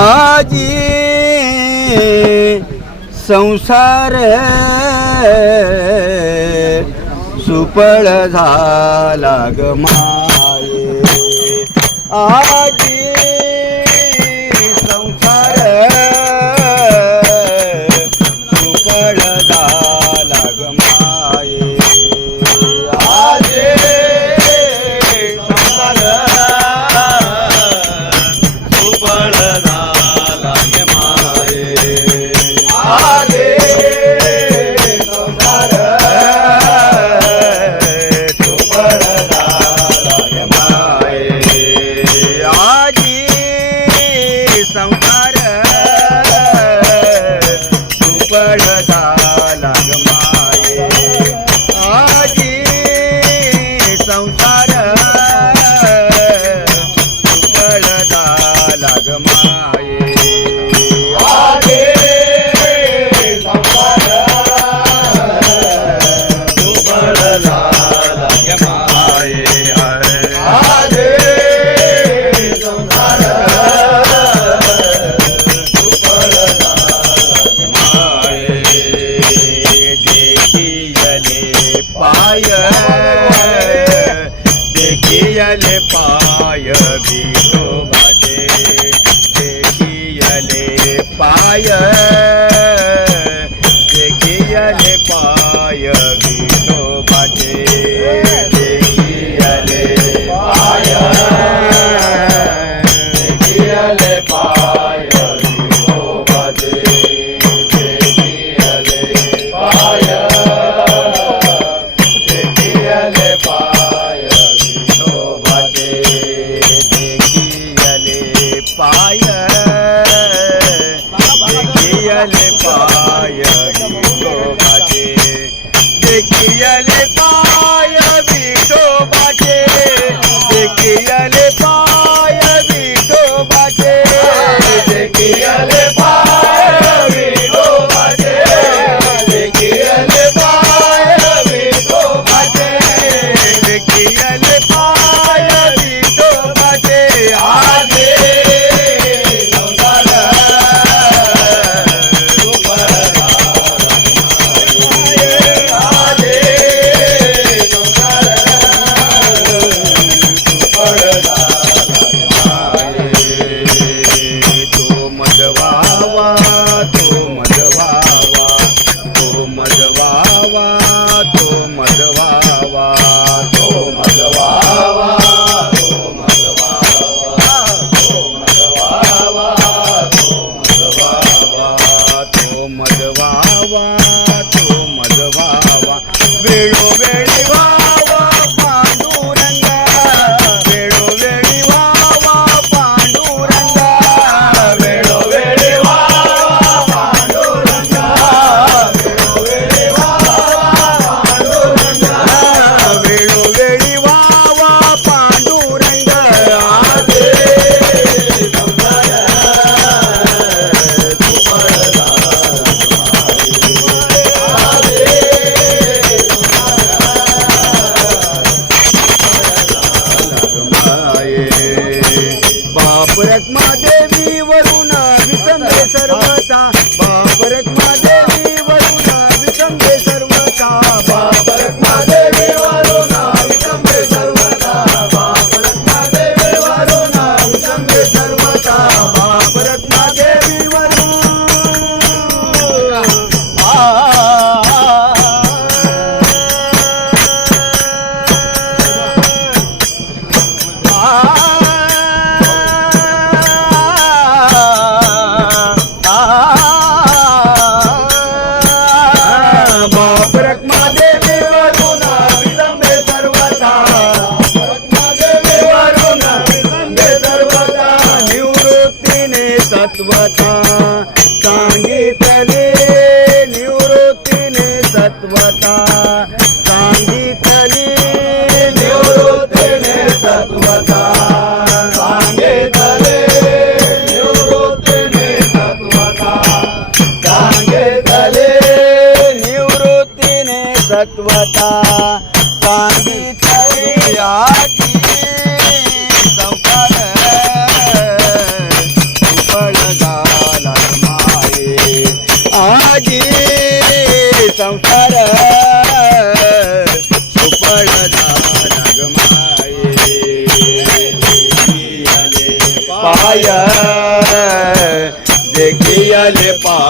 आजी संसार सुपळ झाला ग माये. आजी God. देखियले पाय विठोबाचे देखियले पाय. Pratma Devi तत्वता सांगितले निवृत्तीने तत्वता सांगितले निवृत्तीने तत्वता सांगितले निवृत्तीने तत्वता सांगितले निवृत्तीने तत्वता सांगितले आज samsara suparna nagmaye paya dekhiya le paya